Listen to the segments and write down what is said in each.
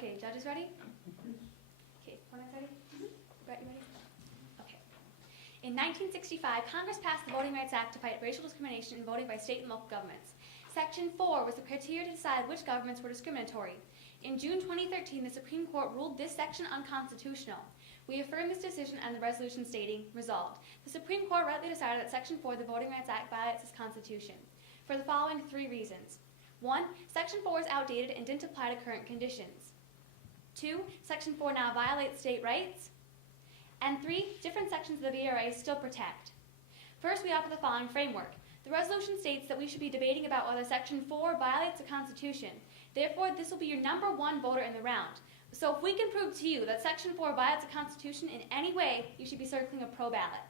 Okay, judges ready? Okay, opponents ready? Brett, you ready? Okay. In 1965, Congress passed the Voting Rights Act to fight racial discrimination in voting by state and local governments. Section 4 was the criteria to decide which governments were discriminatory. In June 2013, the Supreme Court ruled this section unconstitutional. We affirm this decision and the resolution stating, resolved. The Supreme Court rightly decided that Section 4 of the Voting Rights Act violates this Constitution for the following 3 reasons. 1. Section 4 is outdated and didn't apply to current conditions. 2. Section 4 now violates state rights. And 3. Different sections of the VRA still protect. First, we offer the following framework. The resolution states that we should be debating about whether Section 4 violates the Constitution. Therefore, this will be your #1 voter in the round. So if we can prove to you that Section 4 violates the Constitution in any way, you should be circling a pro ballot.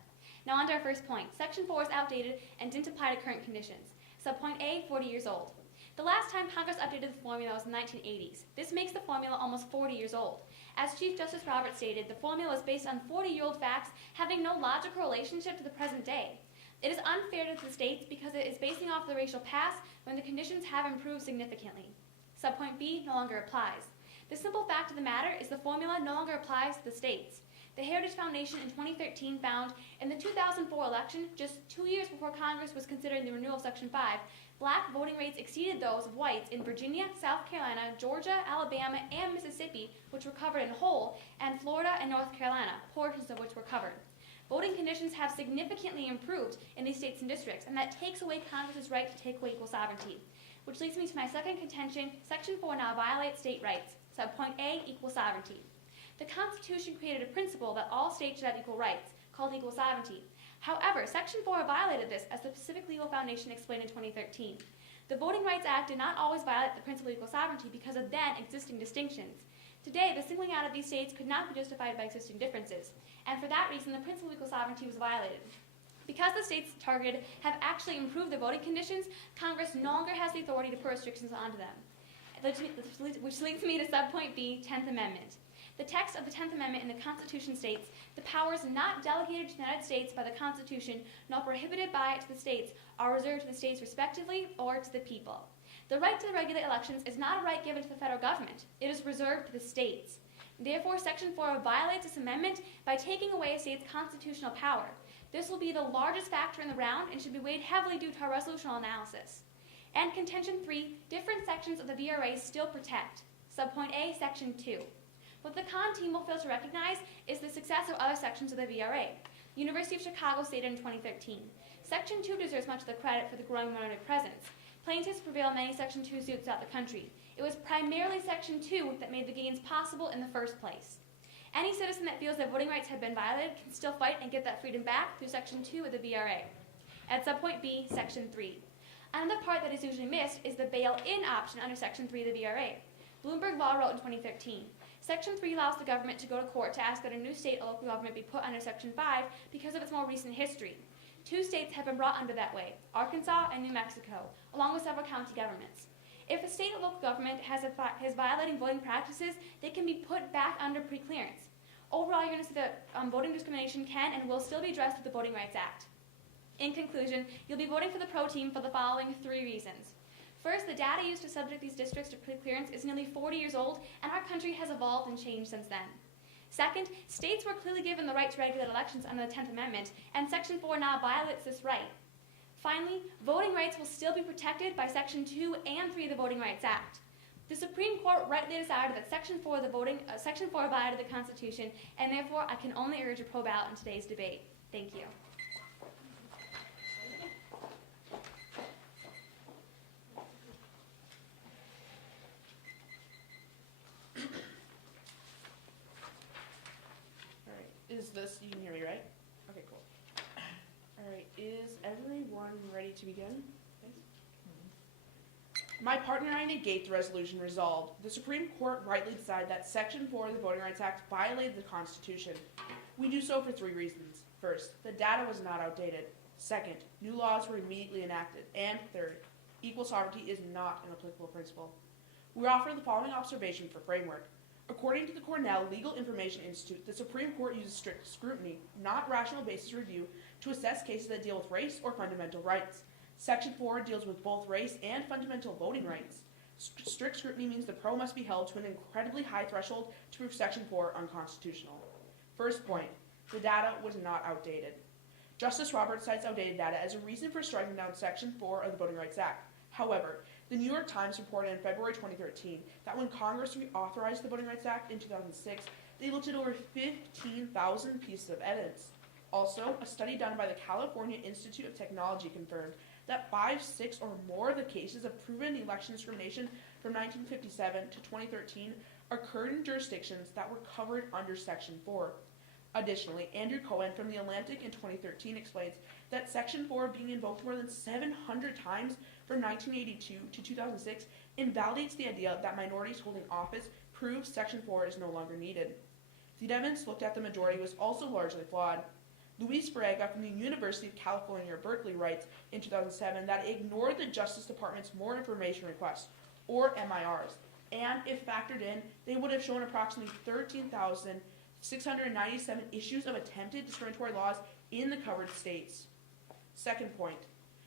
Now on to our first point. Section 4 is outdated and didn't apply to current conditions. Subpoint A, 40 years old. The last time Congress updated the formula was in the 1980s. This makes the formula almost 40 years old. As Chief Justice Roberts stated, the formula is based on 40-year-old facts having no logical relationship to the present day. It is unfair to the states because it is basing off the racial past when the conditions have improved significantly. Subpoint B no longer applies. The simple fact of the matter is the formula no longer applies to the states. The Heritage Foundation in 2013 found in the 2004 election, just 2 years before Congress was considering the renewal of Section 5, black voting rates exceeded those of whites in Virginia, South Carolina, Georgia, Alabama, and Mississippi, which were covered in whole, and Florida and North Carolina, portions of which were covered. Voting conditions have significantly improved in these states and districts, and that takes away Congress's right to take away equal sovereignty. Which leads me to my second contention. Section 4 now violates state rights. Subpoint A, equal sovereignty. The Constitution created a principle that all states should have equal rights, called equal sovereignty. However, Section 4 violated this, as the Pacific Legal Foundation explained in 2013. The Voting Rights Act did not always violate the principle of equal sovereignty because of then existing distinctions. Today, the singling out of these states could not be justified by existing differences, and for that reason, the principle of equal sovereignty was violated. Because the states targeted have actually improved their voting conditions, Congress no longer has the authority to put restrictions onto them. Which leads me to subpoint B, 10th Amendment. The text of the 10th Amendment in the Constitution states, the powers not delegated to the United States by the Constitution, nor prohibited by it to the states, are reserved to the states respectively or to the people. The right to regulate elections is not a right given to the federal government. It is reserved to the states. Therefore, Section 4 violates this amendment by taking away a state's constitutional power. This will be the largest factor in the round and should be weighed heavily due to our resolutional analysis. And contention 3, different sections of the VRA still protect. Subpoint A, Section 2. What the con team will fail to recognize is the success of other sections of the VRA. University of Chicago stated in 2013, Section 2 deserves much of the credit for the growing minority presence. Plaintiffs prevail in many Section 2 suits throughout the country. It was primarily Section 2 that made the gains possible in the first place. Any citizen that feels that voting rights have been violated can still fight and get that freedom back through Section 2 of the VRA. At subpoint B, Section 3. Another part that is usually missed is the bail-in option under Section 3 of the VRA. Bloomberg Law wrote in 2013, Section 3 allows the government to go to court to ask that a new state or local government be put under Section 5 because of its more recent history. 2 states have been brought under that way, Arkansas and New Mexico, along with several county governments. If a state or local government is violating voting practices, they can be put back under preclearance. Overall, you're going to see that voting discrimination can and will still be addressed with the Voting Rights Act. In conclusion, you'll be voting for the pro team for the following 3 reasons. First, the data used to subject these districts to preclearance is nearly 40 years old, and our country has evolved and changed since then. Second, states were clearly given the right to regulate elections under the 10th Amendment, and Section 4 now violates this right. Finally, voting rights will still be protected by Section 2 and 3 of the Voting Rights Act. The Supreme Court rightly decided that Section 4 violated the Constitution, and therefore I can only urge a pro ballot in today's debate. Thank you. You can hear me, right? Okay, cool. All right, is everyone ready to begin? Thanks. My partner and I negate the resolution resolved. The Supreme Court rightly decided that Section 4 of the Voting Rights Act violated the Constitution. We do so for 3 reasons. First, the data was not outdated. Second, new laws were immediately enacted. And third, equal sovereignty is not an applicable principle. We offer the following observation for framework. According to the Cornell Legal Information Institute, the Supreme Court uses strict scrutiny, not rational basis review, to assess cases that deal with race or fundamental rights. Section 4 deals with both race and fundamental voting rights. Strict scrutiny means the probe must be held to an incredibly high threshold to prove Section 4 unconstitutional. First point, the data was not outdated. Justice Roberts cites outdated data as a reason for striking down Section 4 of the Voting Rights Act. However, the New York Times reported in February 2013 that when Congress reauthorized the Voting Rights Act in 2006, they looked at over 15,000 pieces of evidence. Also, a study done by the California Institute of Technology confirmed that 5, 6, or more of the cases of proven election discrimination from 1957 to 2013 occurred in jurisdictions that were covered under Section 4. Additionally, Andrew Cohen from The Atlantic in 2013 explains that Section 4 being invoked more than 700 times from 1982 to 2006 invalidates the idea that minorities holding office proves Section 4 is no longer needed. The evidence looked at the majority was also largely flawed. Luis Farraga from the University of California, Berkeley writes in 2007 that it ignored the Justice Department's more information requests, or MIRs, and if factored in, they would have shown approximately 13,697 issues of attempted discriminatory laws in the covered states. Second point,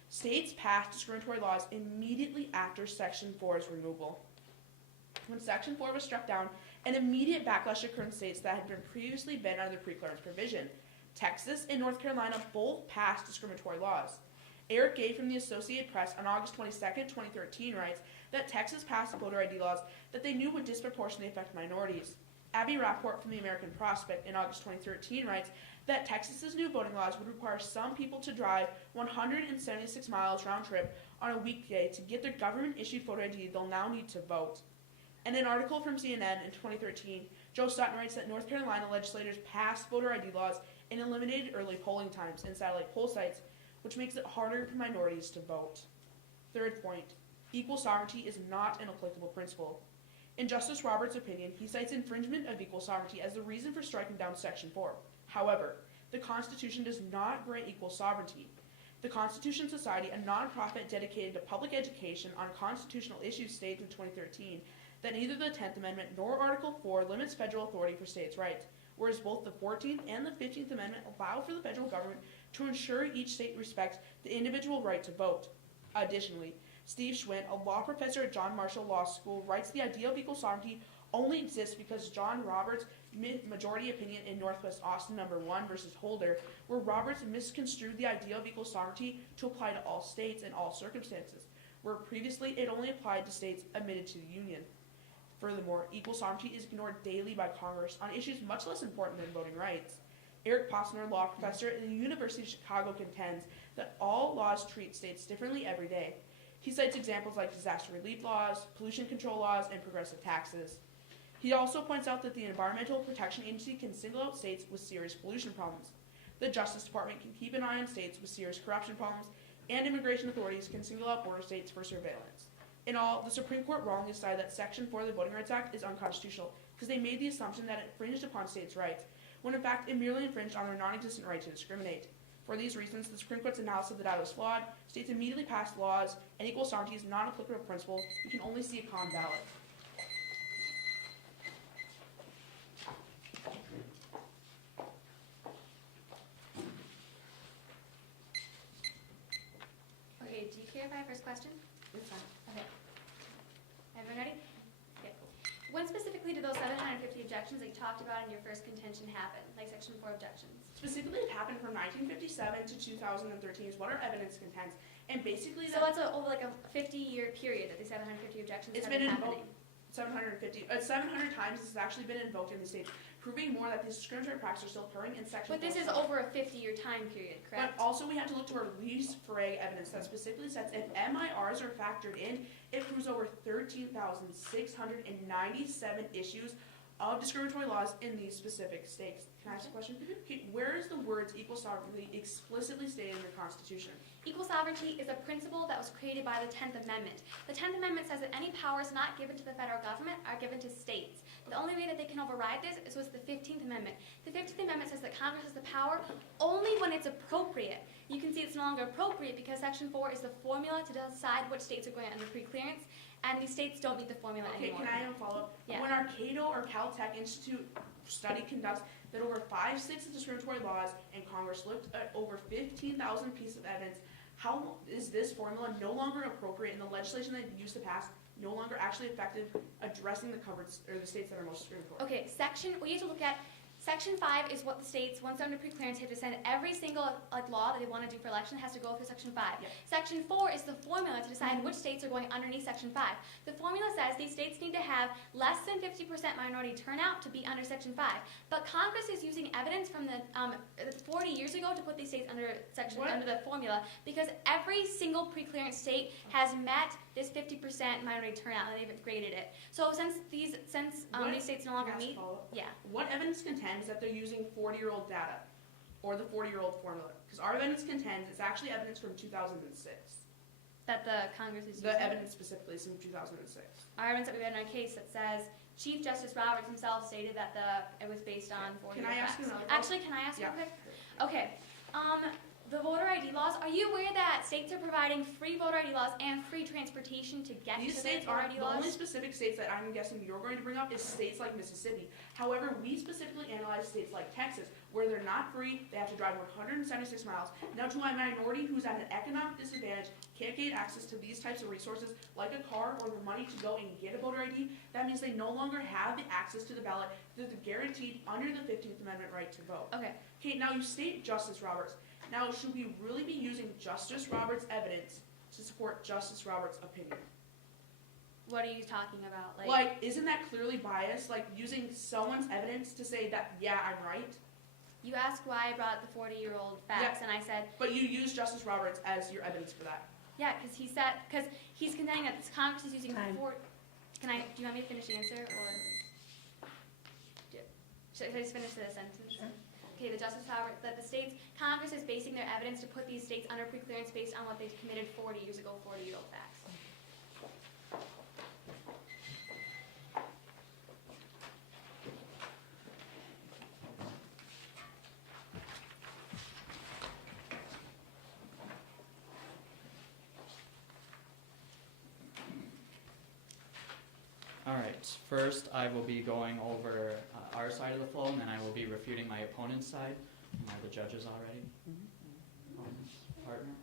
states passed discriminatory laws immediately after Section 4's removal. When Section 4 was struck down, an immediate backlash occurred in states that had previously been under the preclearance provision. Texas and North Carolina both passed discriminatory laws. Eric Gay from the Associated Press on August 22, 2013 writes that Texas passed voter ID laws that they knew would disproportionately affect minorities. Abby Rapport from the American Prospect in August 2013 writes that Texas's new voting laws would require some people to drive 176 miles round trip on a weekday to get their government-issued voter ID they'll now need to vote. In an article from CNN in 2013, Joe Sutton writes that North Carolina legislators passed voter ID laws and eliminated early polling times in satellite poll sites, which makes it harder for minorities to vote. Third point, equal sovereignty is not an applicable principle. In Justice Roberts' opinion, he cites infringement of equal sovereignty as the reason for striking down Section 4. However, the Constitution does not grant equal sovereignty. The Constitution Society, a nonprofit dedicated to public education on constitutional issues, states in 2013 that neither the 10th Amendment nor Article 4 limits federal authority for states' rights, whereas both the 14th and the 15th Amendment allow for the federal government to ensure each state respects the individual right to vote. Additionally, Steve Schwinn, a law professor at John Marshall Law School, writes the idea of equal sovereignty only exists because John Roberts' majority opinion in Northwest Austin No. 1 versus Holder, where Roberts misconstrued the idea of equal sovereignty to apply to all states in all circumstances, where previously it only applied to states admitted to the Union. Furthermore, equal sovereignty is ignored daily by Congress on issues much less important than voting rights. Eric Posner, law professor at the University of Chicago, contends that all laws treat states differently every day. He cites examples like disaster relief laws, pollution control laws, and progressive taxes. He also points out that the Environmental Protection Agency can single out states with serious pollution problems. The Justice Department can keep an eye on states with serious corruption problems, and immigration authorities can single out border states for surveillance. In all, the Supreme Court wrongly decided that Section 4 of the Voting Rights Act is unconstitutional because they made the assumption that it infringed upon states' rights, when in fact it merely infringed on their non-existent right to discriminate. For these reasons, the Supreme Court's analysis of the data was flawed. States immediately passed laws, and equal sovereignty is not an applicable principle. You can only see a common ballot. Okay, do you care if I have first question? It's fine. Okay. Everyone ready? Okay. When specifically do those 750 objections that you talked about in your first contention happen, like Section 4 objections? Specifically, it happened from 1957 to 2013 is what our evidence contends. And basically, So that's over like a 50-year period that these 750 objections it's have been been happening. 700 times this has actually been invoked in the state, proving more that these discriminatory practices are still occurring in Section 4. But this is over a 50-year time period, correct? But also we have to look to our Luis Farraga evidence that specifically says if MIRs are factored in, it proves over 13,697 issues of discriminatory laws in these specific states. Can I ask a question? Okay, where is the words equal sovereignty explicitly stated in your Constitution? Equal sovereignty is a principle that was created by the 10th Amendment. The 10th Amendment says that any powers not given to the federal government are given to states. The only way that they can override this is with the 15th Amendment. The 15th Amendment says that Congress has the power only when it's appropriate. You can see it's no longer appropriate because Section 4 is the formula to decide which states are going under pre-clearance, and these states don't meet the formula anymore. Okay, can I have a follow-up? Yeah. When our Cato or Caltech Institute study conducts that over 5/6 of discriminatory laws and Congress looked at over 15,000 pieces of evidence, how is this formula no longer appropriate in the legislation that used to pass no longer actually effective addressing the covered or the states that are most screened for. Okay, what you have to look at, Section 5 is what the states, once they're under preclearance, have to send every single law that they want to do for election has to go through Section 5. Yeah. Section 4 is the formula to decide which states are going underneath Section 5. The formula says these states need to have less than 50% minority turnout to be under Section 5. But Congress is using evidence from the 40 years ago to put these states under under the formula, because every single preclearance state has met this 50% minority turnout, and they've graded it. So since these states no longer meet, yeah. What evidence contends that they're using 40-year-old data or the 40-year-old formula? Because our evidence contends it's actually evidence from 2006. That the Congress is using? The evidence specifically is from 2006. Our evidence that we had in our case that says Chief Justice Roberts himself stated that it was based on 40 Can I ask you another Actually, can I ask you yeah. quick? Okay. The voter ID laws, are you aware that states are providing free voter ID laws and free transportation to get These to states the voter aren't, ID the laws? only specific states that I'm guessing you're going to bring up is states like Mississippi. However, we specifically analyze states like Texas, where they're not free, they have to drive 176 miles. Now, to my minority who's at an economic disadvantage, can't get access to these types of resources, like a car or the money to go and get a voter ID, that means they no longer have the access to the ballot that they're guaranteed under the 15th Amendment right to vote. Okay. Okay, now you state Justice Roberts. Now, should we really be using Justice Roberts' evidence to support Justice Roberts' opinion? What are you talking about? Like, isn't that clearly biased? Like, using someone's evidence to say that, yeah, I'm right? You asked why I brought the 40-year-old facts, Yeah. and I said, But you use Justice Roberts as your evidence for that. yeah, because he's contending that this Congress is using do you want me to finish the answer, or should I just finish the sentence? Sure. Okay, that the states, Congress is basing their evidence to put these states under preclearance based on what they committed 40 years ago, 40-year-old facts. All right, first I will be going over our side of the flow, and then I will be refuting my opponent's side. Are the judges already? Opponent's partner?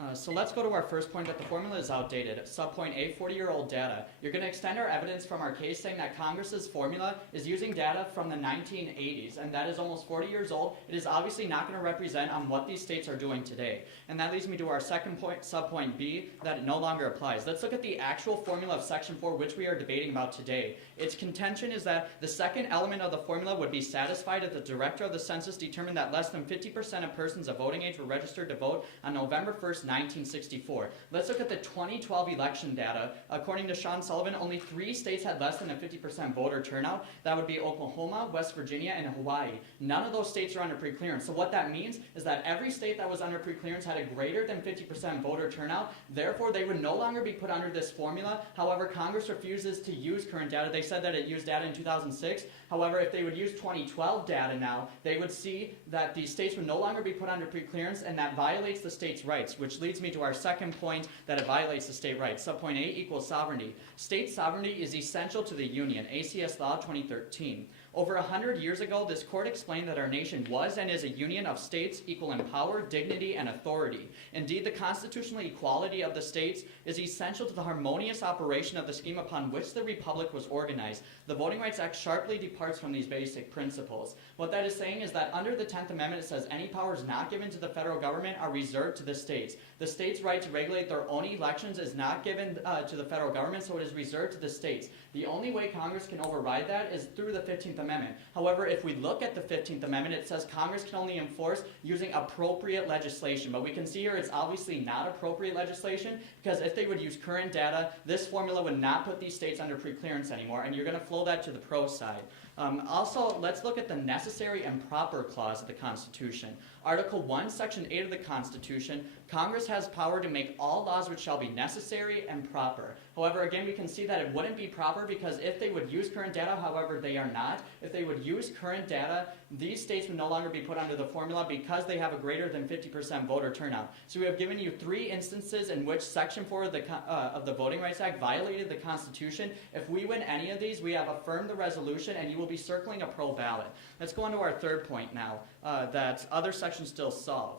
All right. So let's go to our first point that the formula is outdated. Subpoint A, 40-year-old data. You're going to extend our evidence from our case saying that Congress's formula is using data from the 1980s, and that is almost 40 years old. It is obviously not going to represent on what these states are doing today. And that leads me to our second point, subpoint B, that it no longer applies. Let's look at the actual formula of Section 4, which we are debating about today. Its contention is that the second element of the formula would be satisfied if the director of the census determined that less than 50% of persons of voting age were registered to vote on November 1st, 1964. Let's look at the 2012 election data. According to Sean Sullivan, only 3 states had less than a 50% voter turnout. That would be Oklahoma, West Virginia, and Hawaii. None of those states are under preclearance. So what that means is that every state that was under preclearance had a greater than 50% voter turnout. Therefore, they would no longer be put under this formula. However, Congress refuses to use current data. They said that it used data in 2006. However, if they would use 2012 data now, they would see that these states would no longer be put under preclearance, and that violates the states' rights, which leads me to our second point, that it violates the state rights. Subpoint A equals sovereignty. State sovereignty is essential to the Union. ACS Law 2013. Over 100 years ago, this court explained that our nation was and is a union of states equal in power, dignity, and authority. Indeed, the constitutional equality of the states is essential to the harmonious operation of the scheme upon which the republic was organized. The Voting Rights Act sharply departs from these basic principles. What that is saying is that under the 10th Amendment, it says any powers not given to the federal government are reserved to the states. The states' right to regulate their own elections is not given to the federal government, so it is reserved to the states. The only way Congress can override that is through the 15th Amendment. However, if we look at the 15th Amendment, it says Congress can only enforce using appropriate legislation. But we can see here it's obviously not appropriate legislation, because if they would use current data, this formula would not put these states under preclearance anymore, and you're going to flow that to the pro side. Also, let's look at the necessary and proper clause of the Constitution. Article 1, Section 8 of the Constitution, Congress has power to make all laws which shall be necessary and proper. However, again, we can see that it wouldn't be proper, because if they would use current data, however, they are not. If they would use current data, these states would no longer be put under the formula because they have a greater than 50% voter turnout. So we have given you 3 instances in which Section 4 of the Voting Rights Act violated the Constitution. If we win any of these, we have affirmed the resolution, and you will be circling a pro ballot. Let's go on to our third point now, that other sections still solve.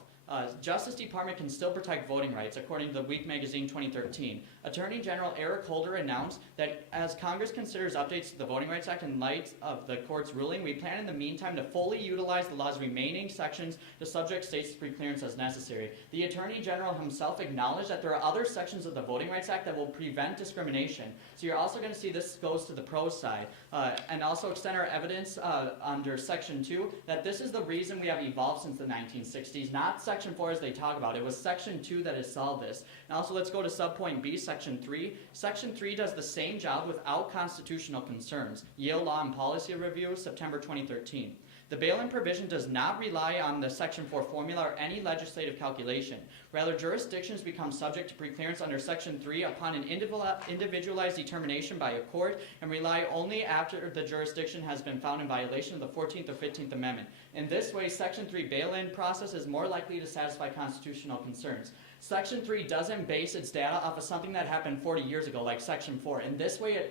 Justice Department can still protect voting rights, according to the Week magazine 2013. Attorney General Eric Holder announced that as Congress considers updates to the Voting Rights Act in light of the court's ruling, we plan in the meantime to fully utilize the law's remaining sections to subject states to preclearance as necessary. The Attorney General himself acknowledged that there are other sections of the Voting Rights Act that will prevent discrimination. So you're also going to see this goes to the pros side. And also extend our evidence under Section 2 that this is the reason we have evolved since the 1960s, not Section 4 as they talk about. It was Section 2 that has solved this. And also let's go to subpoint B, Section 3. Section 3 does the same job without constitutional concerns. Yale Law and Policy Review, September 2013. The bail-in provision does not rely on the Section 4 formula or any legislative calculation. Rather, jurisdictions become subject to preclearance under Section 3 upon an individualized determination by a court and rely only after the jurisdiction has been found in violation of the 14th or 15th Amendment. In this way, Section 3 bail-in process is more likely to satisfy constitutional concerns. Section 3 doesn't base its data off of something that happened 40 years ago, like Section 4. In this way,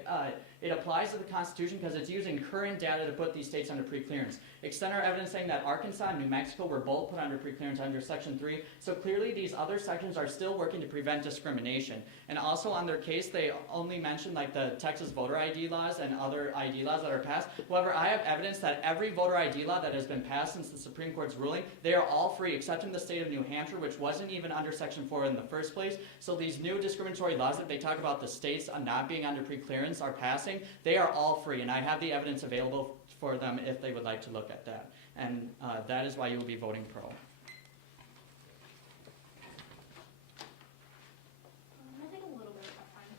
it applies to the Constitution because it's using current data to put these states under preclearance. Extend our evidence saying that Arkansas and New Mexico were both put under preclearance under Section 3, so clearly these other sections are still working to prevent discrimination. And also on their case, they only mentioned like the Texas voter ID laws and other ID laws that are passed. However, I have evidence that every voter ID law that has been passed since the Supreme Court's ruling, they are all free, except in the state of New Hampshire, which wasn't even under Section 4 in the first place. So these new discriminatory laws that they talk about the states not being under preclearance are passing, they are all free, and I have the evidence available for them if they would like to look at that. And that is why you will be voting pro. I'm gonna take a little bit of time.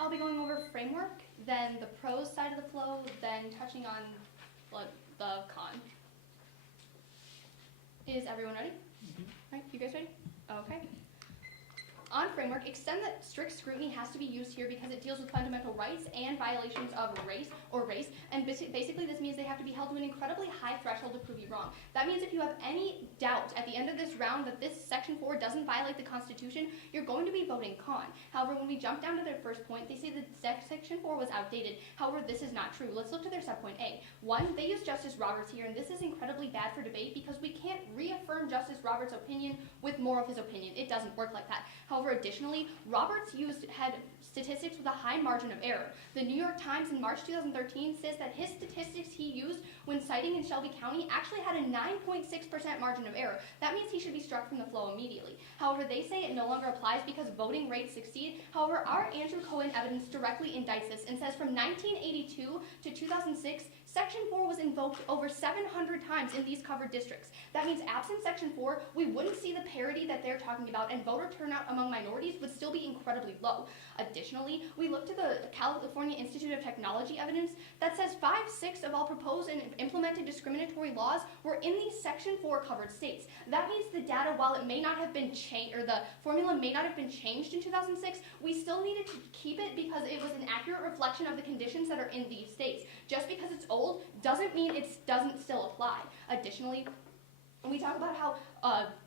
I'll be going over framework, then the pros side of the flow, then touching on the con. Is everyone ready? Right, you guys ready? Okay. On framework, extend that strict scrutiny has to be used here because it deals with fundamental rights and violations of race, and basically this means they have to be held to an incredibly high threshold to prove you wrong. That means if you have any doubt at the end of this round that this Section 4 doesn't violate the Constitution, you're going to be voting con. However, when we jump down to their first point, they say that Section 4 was outdated. However, this is not true. Let's look to their subpoint A. One, they use Justice Roberts here, and this is incredibly bad for debate because we can't reaffirm Justice Roberts' opinion with more of his opinion. It doesn't work like that. However, additionally, Roberts had statistics with a high margin of error. The New York Times in March 2013 says that his statistics he used when citing in Shelby County actually had a 9.6% margin of error. That means he should be struck from the flow immediately. However, they say it no longer applies because voting rates succeed. However, our Andrew Cohen evidence directly indicts this and says from 1982 to 2006, Section 4 was invoked over 700 times in these covered districts. That means absent Section 4, we wouldn't see the parity that they're talking about, and voter turnout among minorities would still be incredibly low. Additionally, we look to the California Institute of Technology evidence that says 5/6 of all proposed and implemented discriminatory laws were in these Section 4 covered states. That means the data, while it may not have been changed, or the formula may not have been changed in 2006, we still needed to keep it because it was an accurate reflection of the conditions that are in these states. Just because it's old doesn't mean it doesn't still apply. Additionally, we talk about how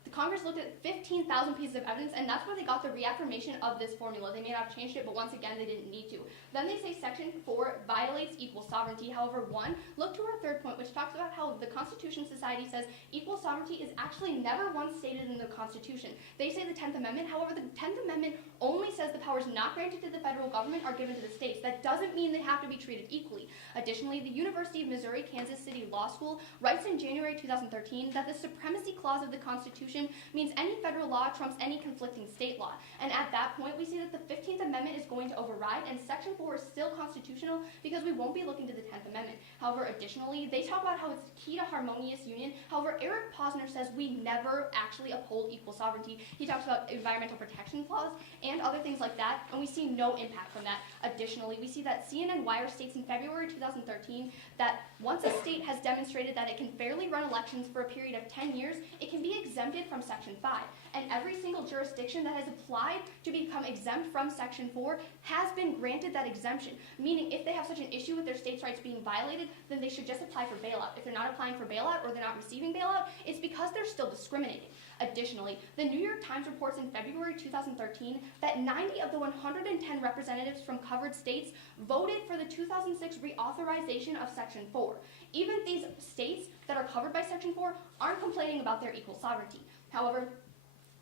the Congress looked at 15,000 pieces of evidence, and that's where they got the reaffirmation of this formula. They may not have changed it, but once again, they didn't need to. Then they say Section 4 violates equal sovereignty. However, look to our third point, which talks about how the Constitution Society says equal sovereignty is actually never once stated in the Constitution. They say the 10th Amendment. However, the 10th Amendment only says the powers not granted to the federal government are given to the states. That doesn't mean they have to be treated equally. Additionally, the University of Missouri Kansas City Law School writes in January 2013 that the supremacy clause of the Constitution means any federal law trumps any conflicting state law. And at that point, we see that the 15th Amendment is going to override, and Section 4 is still constitutional because we won't be looking to the 10th Amendment. However, additionally, they talk about how it's key to harmonious union. However, Eric Posner says we never actually uphold equal sovereignty. He talks about environmental protection clause and other things like that, and we see no impact from that. Additionally, we see that CNN Wire states in February 2013 that once a state has demonstrated that it can fairly run elections for a period of 10 years, it can be exempted from Section 5. And every single jurisdiction that has applied to become exempt from Section 4 has been granted that exemption, meaning if they have such an issue with their state's rights being violated, then they should just apply for bailout. If they're not applying for bailout or they're not receiving bailout, it's because they're still discriminating. Additionally, the New York Times reports in February 2013 that 90 of the 110 representatives from covered states voted for the 2006 reauthorization of Section 4. Even these states that are covered by Section 4 aren't complaining about their equal sovereignty. However,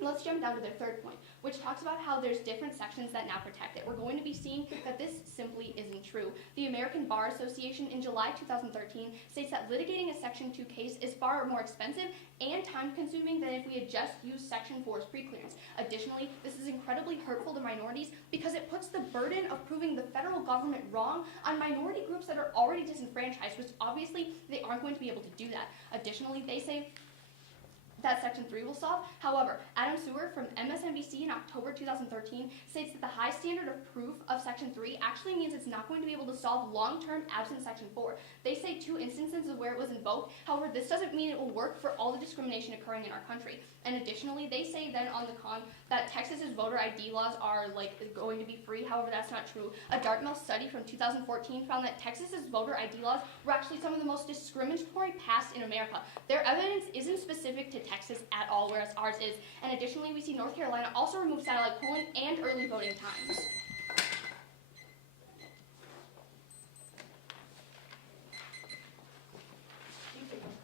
let's jump down to their third point, which talks about how there's different sections that now protect it. We're going to be seeing that this simply isn't true. The American Bar Association in July 2013 states that litigating a Section 2 case is far more expensive and time-consuming than if we had just used Section 4's preclearance. Additionally, this is incredibly hurtful to minorities because it puts the burden of proving the federal government wrong on minority groups that are already disenfranchised, which obviously they aren't going to be able to do that. Additionally, they say that Section 3 will solve. However, Adam Sewer from MSNBC in October 2013 states that the high standard of proof of Section 3 actually means it's not going to be able to solve long-term absent Section 4. They say 2 instances of where it was invoked. However, this doesn't mean it will work for all the discrimination occurring in our country. And additionally, they say then on the con that Texas's voter ID laws are going to be free. However, that's not true. A Dartmouth study from 2014 found that Texas's voter ID laws were actually some of the most discriminatory passed in America. Their evidence isn't specific to Texas at all, whereas ours is. And additionally, we see North Carolina also remove satellite polling and early voting times.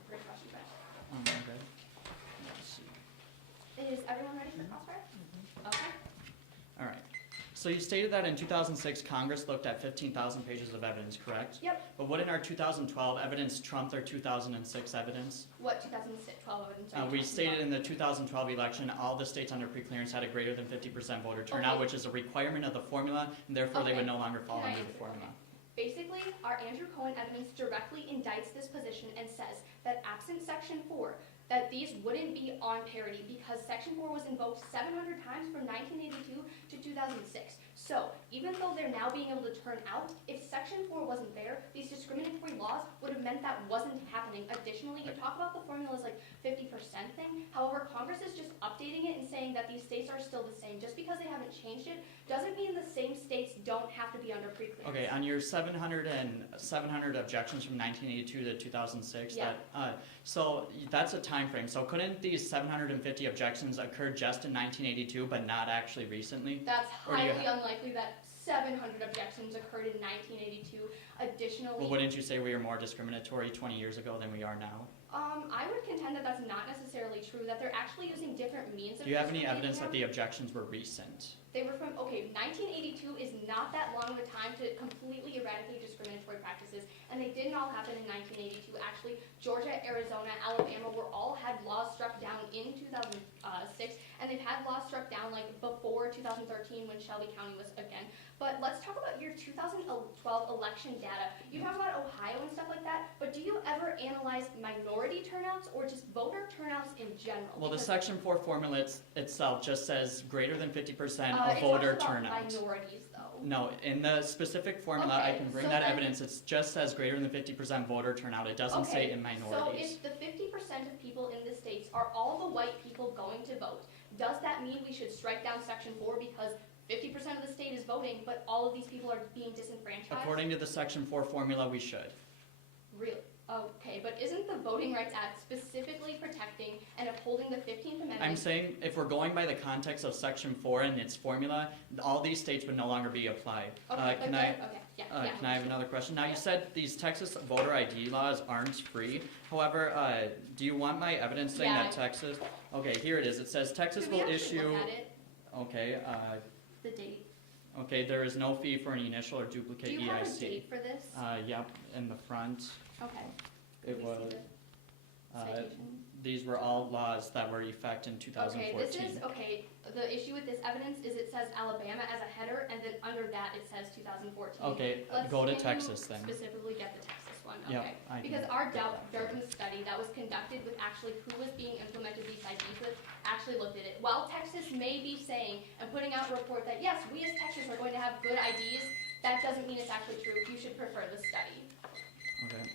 Great question, Ben. Okay. Let's see. Is everyone ready for Crossfire? Okay. All right. So you stated that in 2006, Congress looked at 15,000 pages of evidence, correct? Yep. But what in our 2012 evidence trumped our 2006 evidence? What 2012 evidence? We stated in the 2012 election, all the states under preclearance had a greater than 50% voter turnout, Okay. which is a requirement of the formula, and therefore they Okay. would no longer fall Can I under the answer? formula. Basically, our Andrew Cohen evidence directly indicts this position and says that absent Section 4, that these wouldn't be on parity because Section 4 was invoked 700 times from 1982 to 2006. So, even though they're now being able to turn out, if Section 4 wasn't there, these discriminatory laws would have meant that wasn't happening. Additionally, you talk about the formula's 50% thing. However, Congress is just updating it and saying that these states are still the same. Just because they haven't changed it doesn't mean the same states don't have to be under preclearance. Okay, on your 700 objections from 1982 to 2006, Yeah. so that's a time frame. So couldn't these 750 objections occur just in 1982, but not actually recently? That's Or do you highly unlikely that 700 objections occurred in 1982. Additionally, Well, wouldn't you say we were more discriminatory 20 years ago than we are now? I would contend that that's not necessarily true, that they're actually using different means of Do you have any discriminating evidence here. that the objections were recent? They were from, 1982 is not that long of a time to completely eradicate discriminatory practices, and they didn't all happen in 1982. Actually, Georgia, Arizona, Alabama had laws struck down in 2006, and they've had laws struck down before 2013 when Shelby County was again. But let's talk about your 2012 election data. You talk about Ohio and stuff like that, but do you ever analyze minority turnouts or just voter turnouts in general? Well, the Because, Section 4 formula itself just says greater than 50% it of voter talks about turnout. minorities, though. No, in the specific formula, I Okay, can bring so that then- evidence. It just says greater than 50% voter turnout. It doesn't say in minorities. So if the 50% of people in the states are all the white people going to vote, does that mean we should strike down Section 4 because 50% of the state is voting, but all of these people are being disenfranchised? According to the Section 4 formula, we should. Really? Okay, but isn't the Voting Rights Act specifically protecting and upholding the 15th Amendment? I'm saying if we're going by the context of Section 4 and its formula, all these states would no longer be applied. Okay, Can I have another question? Now, you Yeah. said these Texas voter ID laws aren't free. However, do you want my evidence saying Yeah. that Texas? Okay, here it is. It says Texas Could we will actually issue. look at it, Okay. the date? Okay, there is no fee for an initial or duplicate Do you have a EIC. date for this? Yep, in the front, Okay. it Can we see was, the citation? these were all laws that were in effect in 2014. The issue with this evidence is it says Alabama as a header, and then under that it says 2014. Okay, Let's go to can you Texas then. Specifically get the Texas one, Yep, okay? I can Because our get that. Dartmouth study that was conducted with actually who was being implemented these IDs with actually looked at it. While Texas may be saying and putting out a report that yes, we as Texas are going to have good IDs, that doesn't mean it's actually true. You should prefer the study. Okay.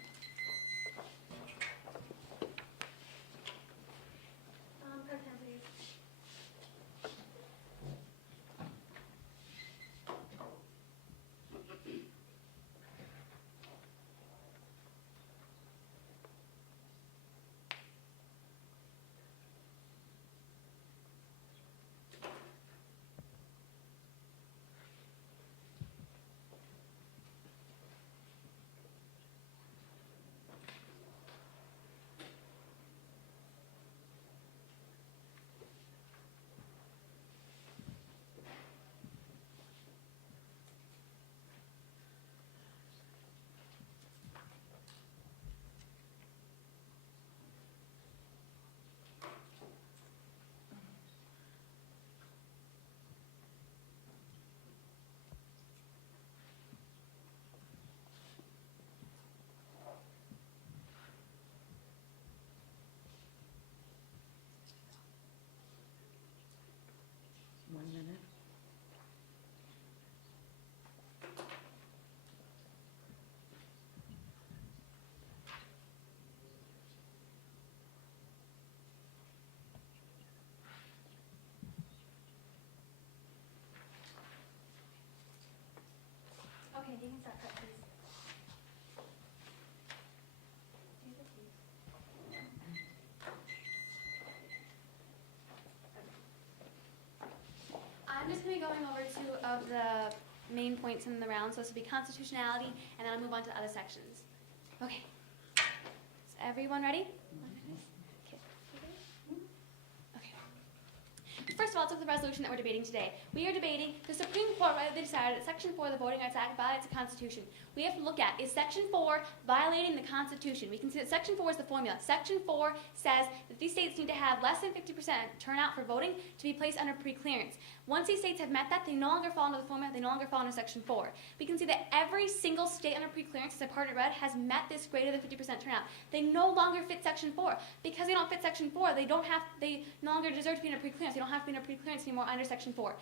you can start cut, please. I'm just going to be going over two of the main points in the round. So this will be constitutionality, and then I'll move on to other sections. Okay. Is everyone ready? Okay. Okay. First of all, let's look at the resolution that we're debating today. We are debating the Supreme Court rightly decided that Section 4 of the Voting Rights Act violates the Constitution. We have to look at, is Section 4 violating the Constitution? We can see that Section 4 is the formula. Section 4 says that these states need to have less than 50% turnout for voting to be placed under pre-clearance. Once these states have met that, they no longer fall under the formula, they no longer fall under Section 4. We can see that every single state under pre-clearance, as I part it red, has met this greater than 50% turnout. They no longer fit Section 4. Because they don't fit Section 4, they no longer deserve to be under pre-clearance. They don't have to be under pre-clearance anymore under Section 4.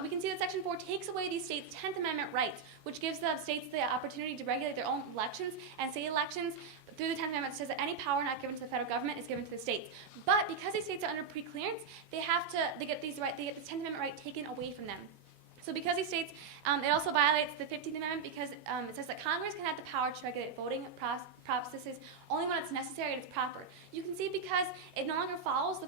We can see that Section 4 takes away these states' 10th Amendment rights, which gives the states the opportunity to regulate their own elections and state elections through the 10th Amendment. It says that any power not given to the federal government is given to the states. But because these states are under pre-clearance, they get the 10th Amendment right taken away from them. So because these states, it also violates the 15th Amendment because it says that Congress can have the power to regulate voting processes only when it's necessary and it's proper. You can see because it no longer follows the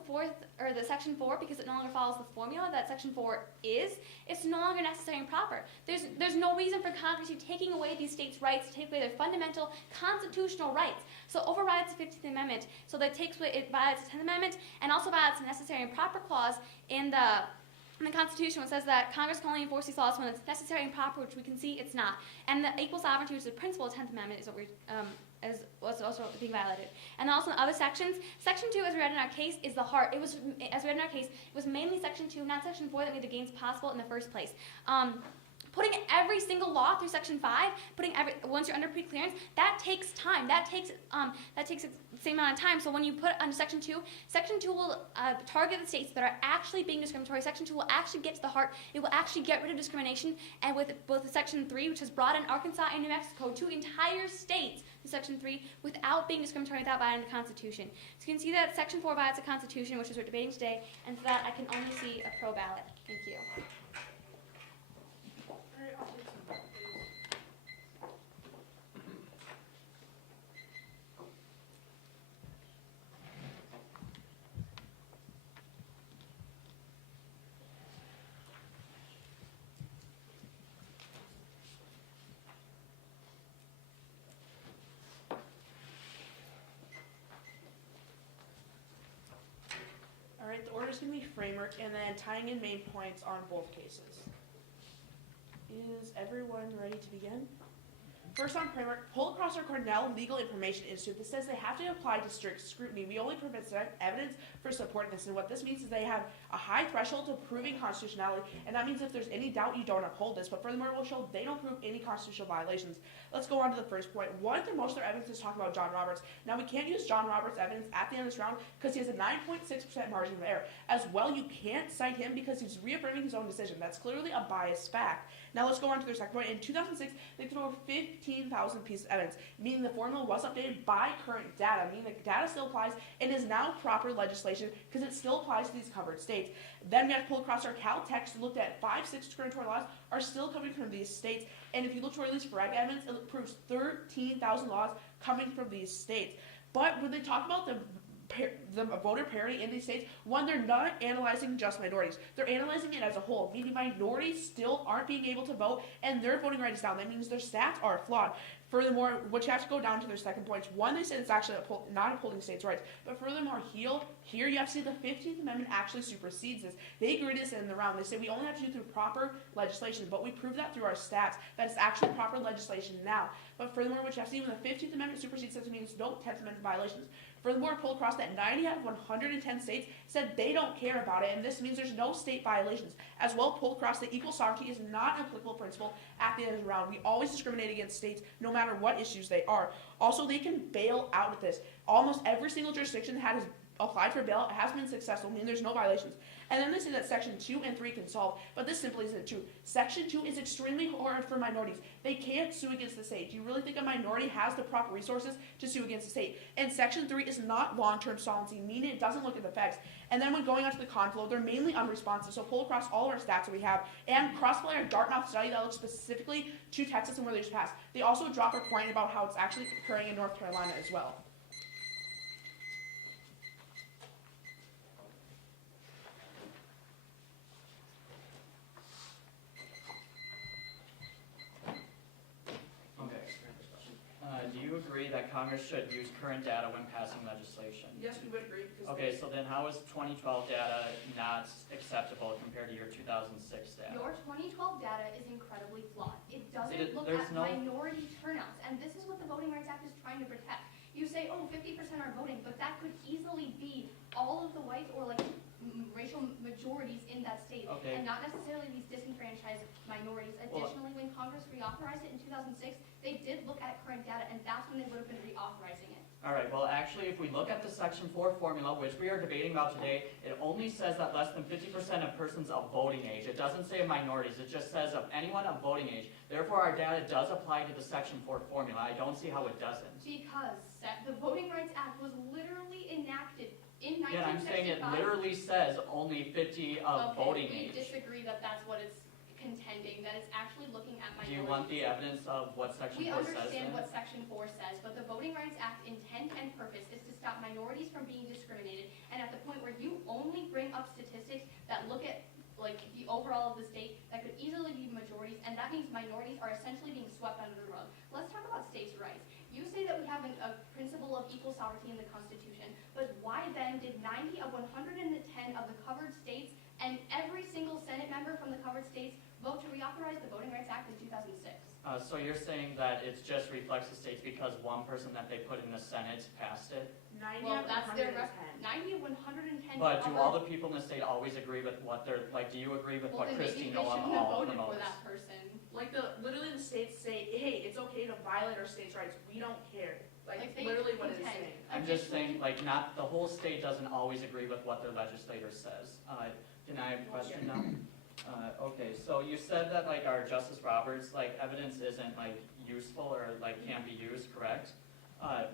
Section 4, because it no longer follows the formula that Section 4 is, it's no longer necessary and proper. There's no reason for Congress to be taking away these states' rights, to take away their fundamental constitutional rights. So it overrides the 15th Amendment. So that it violates the 10th Amendment and also violates the necessary and proper clause in the Constitution, which says that Congress can only enforce these laws when it's necessary and proper, which we can see it's not. And the equal sovereignty, which is the principle of the 10th Amendment, is what is also being violated. And also in other sections, Section 2, as read in our case, is the heart. It was mainly Section 2, not Section 4, that made the gains possible in the first place. Putting every single law through Section 5, once you're under pre-clearance, that takes time. That takes the same amount of time. So when you put under Section 2 will target the states that are actually being discriminatory. Section 2 will actually get to the heart. It will actually get rid of discrimination. And with both Section 3, which has brought in Arkansas and New Mexico, two entire states to Section 3 without being discriminatory, without violating the Constitution. So you can see that Section 4 violates the Constitution, which is what we're debating today. And for that, I can only see a pro ballot. Thank you. Alright, the order is going to be framework and then tying in main points on both cases. Is everyone ready to begin? First on framework, pull across our Cornell Legal Information Institute that says they have to apply to strict scrutiny. We only present evidence for support this, and what this means is they have a high threshold to proving constitutionality, and that means if there's any doubt, you don't uphold this, but furthermore, it will show they don't prove any constitutional violations. Let's go on to the first point. One of the most of their evidence is talking about John Roberts. Now, we can't use John Roberts' evidence at the end of this round because he has a 9.6% margin of error. As well, you can't cite him because he's reaffirming his own decision. That's clearly a biased fact. Now, let's go on to their second point. In 2006, they threw over 15,000 pieces of evidence, meaning the formula was updated by current data, meaning the data still applies and is now proper legislation because it still applies to these covered states. Then we have to pull across our Cal text, looked at 5-6 discriminatory laws are still coming from these states, and if you look to release correct evidence, it proves 13,000 laws coming from these states. But when they talk about the voter parity in these states, one, they're not analyzing just minorities. They're analyzing it as a whole, meaning minorities still aren't being able to vote, and their voting right is down. That means their stats are flawed. Furthermore, what you have to go down to their second points. One, they said it's actually not upholding states' rights. But furthermore, here you have to see the 15th Amendment actually supersedes this. They agreed this in the round. They said we only have to do through proper legislation, but we proved that through our stats, that it's actually proper legislation now. But furthermore, what you have to see when the 15th Amendment supersedes this means no 10th Amendment violations. Furthermore, pull across that 90 out of 110 states said they don't care about it, and this means there's no state violations. As well, pull across that equal sovereignty is not an applicable principle at the end of the round. We always discriminate against states, no matter what issues they are. Also, they can bail out with this. Almost every single jurisdiction that has applied for bailout has been successful, meaning there's no violations. And then they say that section 2 and 3 can solve, but this simply isn't true. Section 2 is extremely hard for minorities. They can't sue against the state. Do you really think a minority has the proper resources to sue against the state? And section 3 is not long-term solvency, meaning it doesn't look at the facts. And then when going onto the conflow, they're mainly unresponsive. So pull across all of our stats that we have and cross-play our Dartmouth study that looks specifically to Texas and where they just passed. They also drop a point about how it's actually occurring in North Carolina as well. Do you agree that Congress should use current data when passing legislation? Yes, we would agree. Okay, so then how is 2012 data not acceptable compared to your 2006 data? Your 2012 data is incredibly flawed. It doesn't look at minority turnouts, and this is what the Voting Rights Act is trying to protect. You say, oh, 50% are voting, but that could easily be all of the whites or like racial majorities in that state, okay, and not necessarily these disenfranchised minorities. Additionally, when Congress reauthorized it in 2006, they did look at current data, and that's when they would have been reauthorizing it. All right, well, actually, if we look at the Section 4 formula, which we are debating about today, it only says that less than 50% of persons of voting age. It doesn't say of minorities. It just says of anyone of voting age. Therefore, our data does apply to the Section 4 formula. I don't see how it doesn't. Because the Voting Rights Act was literally enacted in 1965. Yeah, I'm saying it literally says only 50 of voting age. We disagree that that's what it's contending, that it's actually looking at minorities. Do you want the evidence of what Section 4 says? We understand what Section 4 says, but the Voting Rights Act intent and purpose is to stop minorities from being discriminated, and at the point where you only bring up statistics that look at like the overall of the state, that could easily be majorities, and that means minorities are essentially being swept under the rug. Let's talk about states' rights. You say that we have a principle of equal sovereignty in the Constitution, but why then did 90 of 110 of the covered states and every single Senate member from the covered states vote to reauthorize the Voting Rights Act in 2006? So you're saying that it just reflects the states because one person that they put in the Senate passed it? 90 well, of that's 110. their 90 of 110. But do all the people in the state always agree with what they're, like, do you agree with what Christine Noam all voted promotes? for that person. Like literally the states say, hey, it's okay to violate our states' rights. We don't care. Like literally what it's saying. I'm just saying, like, not, the whole state doesn't always agree with what their legislator says. Can I have a question now? Okay, so you said that, like, our Justice Roberts, like, evidence isn't, like, useful or, like, can't be used, correct?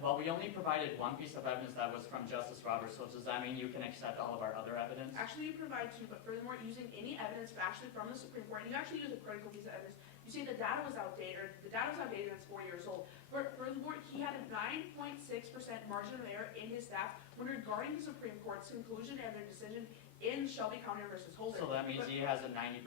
Well, we only provided one piece of evidence that was from Justice Roberts, so does that mean you can accept all of our other evidence? Actually, you provide two, but furthermore, using any evidence actually from the Supreme Court, and you actually use a critical piece of evidence. You say the data was outdated, or the data was outdated and it's 4 years old. But furthermore, he had a 9.6% margin of error in his stats when regarding the Supreme Court's conclusion and their decision in Shelby County versus Holder. So that means he has a 90%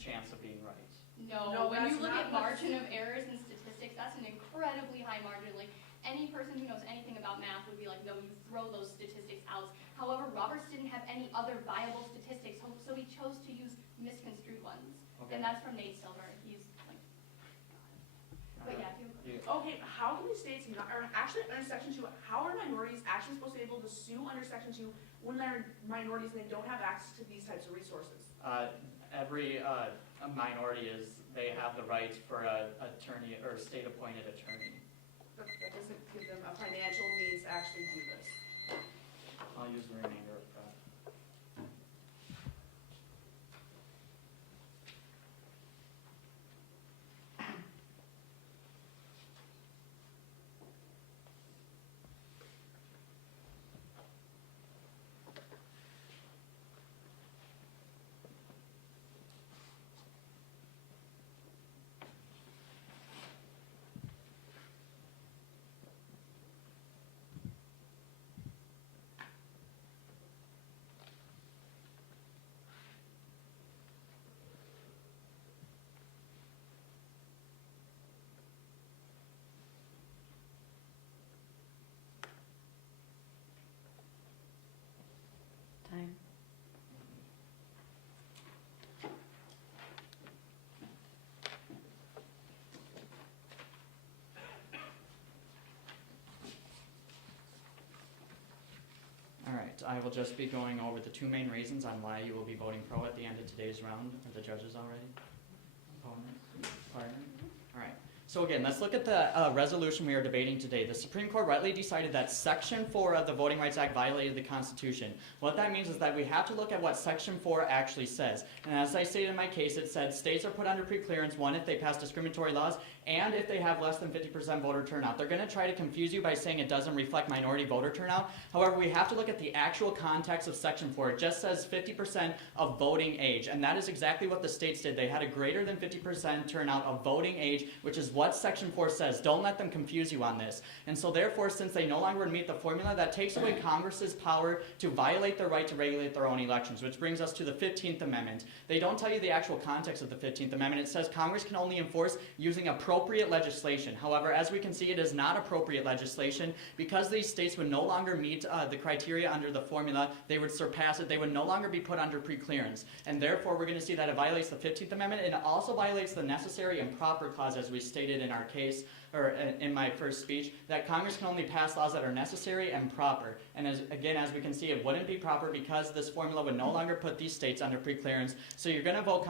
chance of being right. No, when you look at margin of errors and statistics, that's an incredibly high margin. Like, any person who knows anything about math would be like, no, you throw those statistics out. However, Roberts didn't have any other viable statistics, so he chose to use misconstrued ones. Okay. And that's from Nate Silver. He's like, but yeah, okay, how can the states not, or actually under Section 2, how are minorities actually supposed to be able to sue under Section 2 when they're minorities and they don't have access to these types of resources? Every minority they have the right for an attorney or state-appointed attorney. That doesn't give them a financial means to actually do this. I'll use the remainder of that. Time. All right, I will just be going over the two main reasons on why you will be voting pro at the end of today's round. Are the judges already? Opponent? Partner? All right. So again, let's look at the resolution we are debating today. The Supreme Court rightly decided that Section 4 of the Voting Rights Act violated the Constitution. What that means is that we have to look at what Section 4 actually says. And as I stated in my case, it said states are put under preclearance, one, if they pass discriminatory laws, and if they have less than 50% voter turnout. They're going to try to confuse you by saying it doesn't reflect minority voter turnout. However, we have to look at the actual context of Section 4. It just says 50% of voting age, and that is exactly what the states did. They had a greater than 50% turnout of voting age, which is what Section 4 says. Don't let them confuse you on this. And so therefore, since they no longer meet the formula, that takes away Congress's power to violate their right to regulate their own elections, which brings us to the 15th Amendment. They don't tell you the actual context of the 15th Amendment. It says Congress can only enforce using appropriate legislation. However, as we can see, it is not appropriate legislation. Because these states would no longer meet the criteria under the formula, they would surpass it. They would no longer be put under preclearance. And therefore, we're going to see that it violates the 15th Amendment, and it also violates the necessary and proper clause, as we stated in our case, or in my first speech, that Congress can only pass laws that are necessary and proper. And as we can see, it wouldn't be proper because this formula would no longer put these states under preclearance. So you're going to vote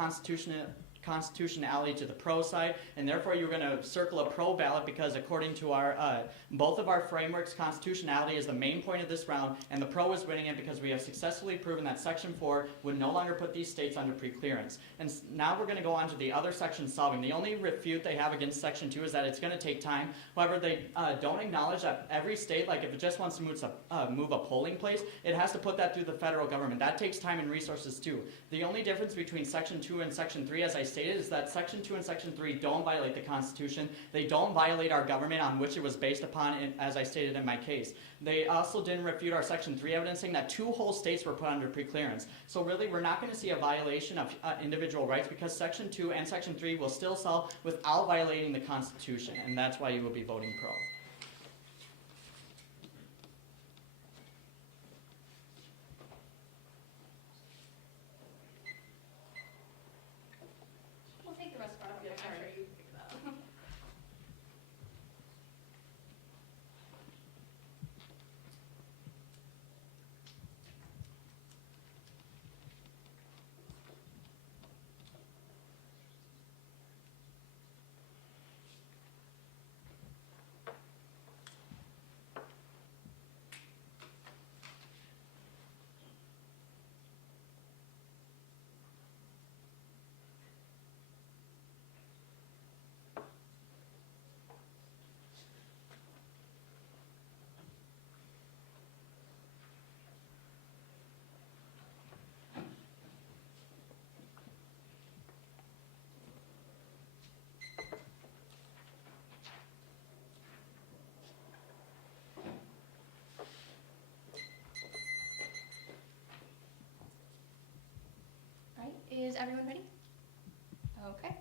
constitutionality to the pro side, and therefore you're going to circle a pro ballot because according to our both of our frameworks, constitutionality is the main point of this round, and the pro is winning it because we have successfully proven that Section 4 would no longer put these states under preclearance. And now we're going to go on to the other section solving. The only refute they have against Section 2 is that it's going to take time. However, they don't acknowledge that every state, like if it just wants to move a polling place, it has to put that through the federal government. That takes time and resources too. The only difference between Section 2 and Section 3, as I stated, is that Section 2 and Section 3 don't violate the Constitution. They don't violate our government on which it was based upon, as I stated in my case. They also didn't refute our Section 3 evidence, saying that 2 whole states were put under preclearance. So really, we're not going to see a violation of individual rights because Section 2 and Section 3 will still solve without violating the Constitution, and that's why you will be voting pro. We'll take the rest of our Yeah, I'm sure alright. you can figure that out. Right, is everyone ready? Okay.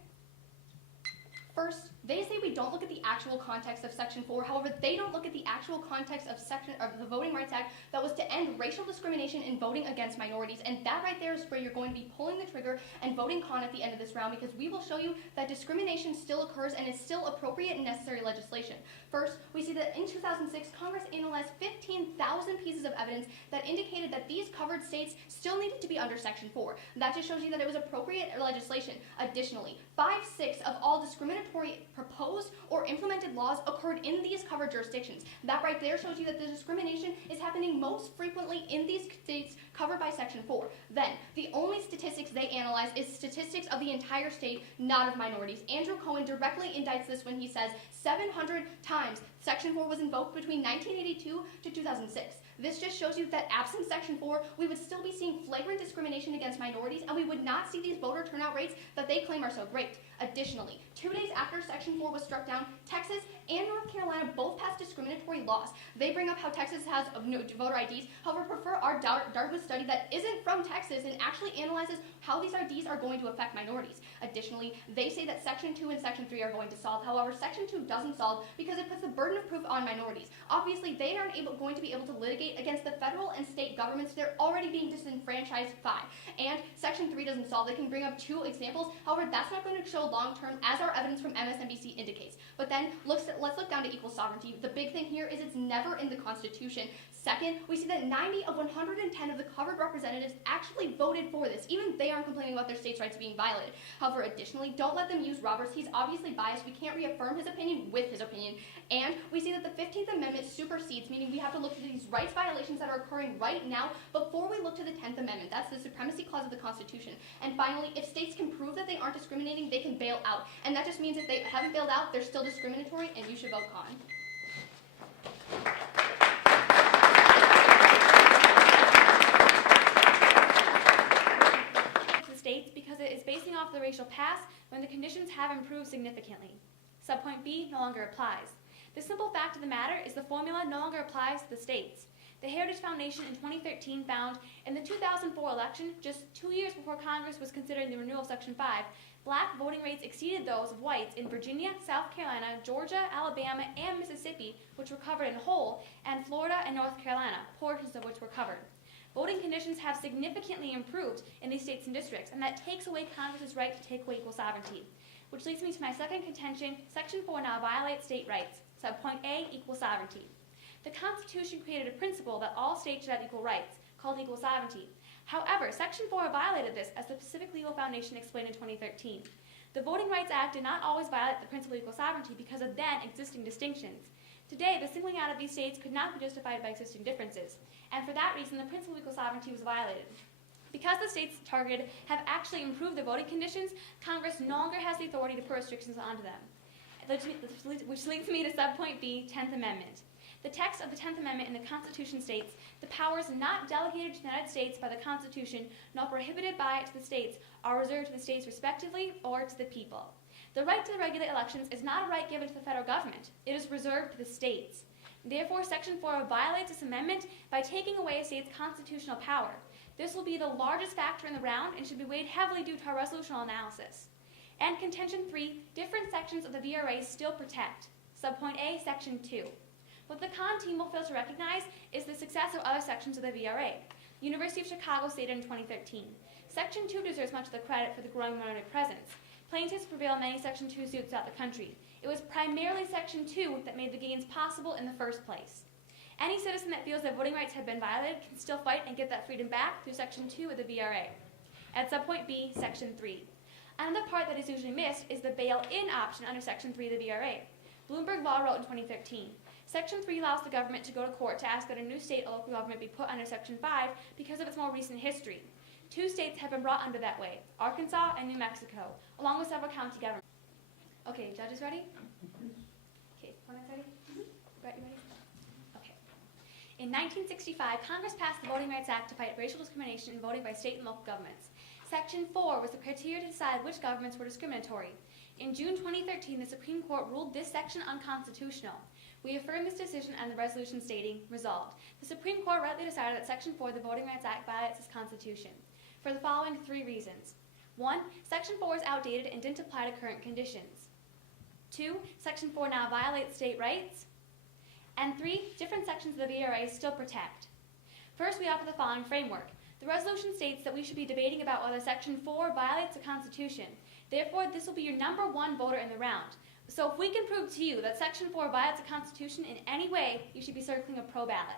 First, they say we don't look at the actual context of Section 4. However, they don't look at the actual context of the Voting Rights Act that was to end racial discrimination in voting against minorities. And that right there is where you're going to be pulling the trigger and voting con at the end of this round, because we will show you that discrimination still occurs and is still appropriate and necessary legislation. First, we see that in 2006, Congress analyzed 15,000 pieces of evidence that indicated that these covered states still needed to be under Section 4. That just shows you that it was appropriate legislation. Additionally, 5/6 of all discriminatory proposed or implemented laws occurred in these covered jurisdictions. That right there shows you that the discrimination is happening most frequently in these states covered by Section 4. Then, the only statistics they analyze is statistics of the entire state, not of minorities. Andrew Cohen directly indicts this when he says 700 times Section 4 was invoked between 1982 to 2006. This just shows you that absent Section 4, we would still be seeing flagrant discrimination against minorities, and we would not see these voter turnout rates that they claim are so great. Additionally, 2 days after Section 4 was struck down, Texas and North Carolina both passed discriminatory laws. They bring up how Texas has voter IDs, however prefer our Dartmouth study that isn't from Texas and actually analyzes how these IDs are going to affect minorities. Additionally, they say that Section 2 and Section 3 are going to solve. However, Section 2 doesn't solve because it puts the burden of proof on minorities. Obviously, they aren't going to be able to litigate against the federal and state governments they're already being disenfranchised by. And Section 3 doesn't solve. They can bring up 2 examples. However, that's not going to show long-term, as our evidence from MSNBC indicates. But then, let's look down to equal sovereignty. The big thing here is because it's never in the Constitution. Second, we see that 90 of 110 of the covered representatives actually voted for this. Even they aren't complaining about their state's rights being violated. However, additionally, don't let them use Roberts. He's obviously biased. We can't reaffirm his opinion with his opinion. And we see that the 15th Amendment supersedes, meaning we have to look at these rights violations that are occurring right now before we look to the 10th Amendment. That's the supremacy clause of the Constitution. And finally, if states can prove that they aren't discriminating, they can bail out. And that just means if they haven't bailed out, they're still discriminatory, and you should vote con. States because it is basing off the racial past when the conditions have improved significantly. Subpoint B no longer applies. The simple fact of the matter is the formula no longer applies to the states. The Heritage Foundation in 2013 found in the 2004 election, just 2 years before Congress was considering the renewal of Section 5, black voting rates exceeded those of whites in Virginia, South Carolina, Georgia, Alabama, and Mississippi, which were covered in whole, and Florida and North Carolina, portions of which were covered. Voting conditions have significantly improved in these states and districts, and that takes away Congress's right to take away equal sovereignty. Which leads me to my second contention. Section 4 now violates state rights. Subpoint A, equal sovereignty. The Constitution created a principle that all states should have equal rights, called equal sovereignty. However, Section 4 violated this, as the Pacific Legal Foundation explained in 2013. The Voting Rights Act did not always violate the principle of equal sovereignty because of then existing distinctions. Today, the singling out of these states could not be justified by existing differences, and for that reason, the principle of equal sovereignty was violated. Because the states targeted have actually improved their voting conditions, Congress no longer has the authority to put restrictions onto them. Which leads me to subpoint B, 10th Amendment. The text of the 10th Amendment in the Constitution states, the powers not delegated to the United States by the Constitution, nor prohibited by it to the states, are reserved to the states respectively or to the people. The right to regulate elections is not a right given to the federal government. It is reserved to the states. Therefore, Section 4 violates this amendment by taking away a state's constitutional power. This will be the largest factor in the round and should be weighed heavily due to our resolutional analysis. And contention 3, different sections of the VRA still protect. Subpoint A, Section 2. What the con team will fail to recognize is the success of other sections of the VRA. The University of Chicago stated in 2013, Section 2 deserves much of the credit for the growing minority presence. Plaintiffs prevail in many Section 2 suits throughout the country. It was primarily Section 2 that made the gains possible in the first place. Any citizen that feels that voting rights have been violated can still fight and get that freedom back through Section 2 of the VRA. At subpoint B, Section 3. Another part that is usually missed is the bail-in option under Section 3 of the VRA. Bloomberg Law wrote in 2013, Section 3 allows the government to go to court to ask that a new state or local government be put under Section 5 because of its more recent history. 2 states have been brought under that way, Arkansas and New Mexico, along with several county governments. Okay, judges ready? Okay, opponents ready? Brett, you ready? Okay. In 1965, Congress passed the Voting Rights Act to fight racial discrimination in voting by state and local governments. Section 4 was the criteria to decide which governments were discriminatory. In June 2013, the Supreme Court ruled this section unconstitutional. We affirm this decision and the resolution stating, resolved. The Supreme Court rightly decided that Section 4 of the Voting Rights Act violates its Constitution for the following 3 reasons. 1, Section 4 is outdated and didn't apply to current conditions. 2, Section 4 now violates state rights. And 3, different sections of the VRA still protect. First, we offer the following framework. The resolution states that we should be debating about whether Section 4 violates the Constitution. Therefore, this will be your number 1 voter in the round. So if we can prove to you that Section 4 violates the Constitution in any way, you should be circling a pro ballot.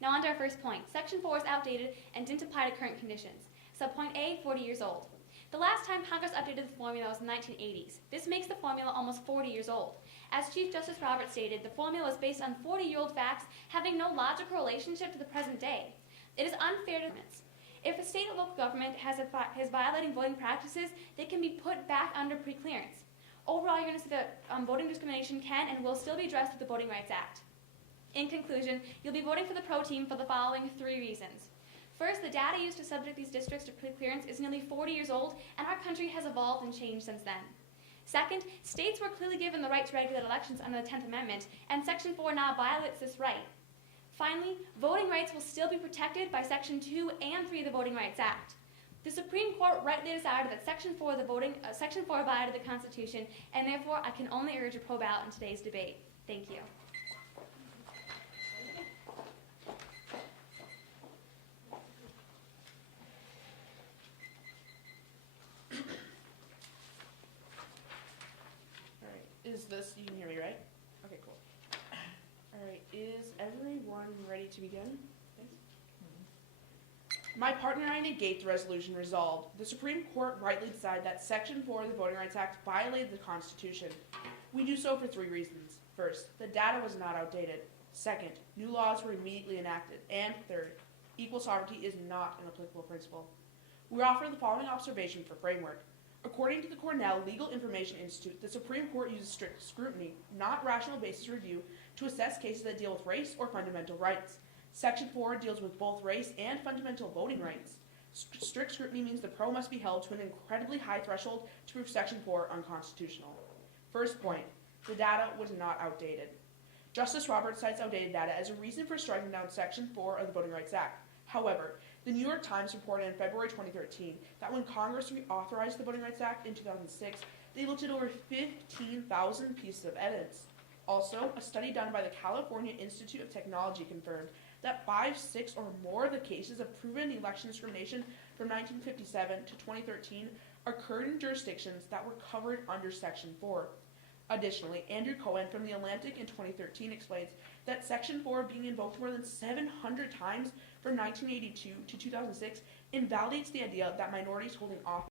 Now on to our first point. Section 4 is outdated and didn't apply to current conditions. Subpoint A, 40 years old. The last time Congress updated the formula was in the 1980s. This makes the formula almost 40 years old. As Chief Justice Roberts stated, the formula is based on 40-year-old facts having no logical relationship to the present day. It is unfair to governments. If a state or local government is violating voting practices, they can be put back under preclearance. Overall, you're going to see that voting discrimination can and will still be addressed with the Voting Rights Act. In conclusion, you'll be voting for the pro team for the following 3 reasons. First, the data used to subject these districts to preclearance is nearly 40 years old, and our country has evolved and changed since then. Second, states were clearly given the right to regulate elections under the 10th Amendment, and Section 4 now violates this right. Finally, voting rights will still be protected by Section 2 and 3 of the Voting Rights Act. The Supreme Court rightly decided that Section 4 violated the Constitution, and therefore I can only urge a pro ballot in today's debate. Thank you. All right, you can hear me, right? Okay, cool. All right, is everyone ready to begin? Thanks. My partner and I negate the resolution resolved. The Supreme Court rightly decided that Section 4 of the Voting Rights Act violated the Constitution. We do so for 3 reasons. First, the data was not outdated. Second, new laws were immediately enacted. And third, equal sovereignty is not an applicable principle. We offer the following observation for framework. According to the Cornell Legal Information Institute, the Supreme Court uses strict scrutiny, not rational basis review, to assess cases that deal with race or fundamental rights. Section 4 deals with both race and fundamental voting rights. Strict scrutiny means the pro must be held to an incredibly high threshold to prove Section 4 unconstitutional. First point, the data was not outdated. Justice Roberts cites outdated data as a reason for striking down Section 4 of the Voting Rights Act. However, the New York Times reported in February 2013 that when Congress reauthorized the Voting Rights Act in 2006, they looked at over 15,000 pieces of evidence. Also, a study done by the California Institute of Technology confirmed that 5, 6, or more of the cases of proven election discrimination from 1957 to 2013 occurred in jurisdictions that were covered under Section 4. Additionally, Andrew Cohen from The Atlantic in 2013 explains that Section 4 being invoked more than 700 times from 1982 to 2006 invalidates the idea that minorities holding office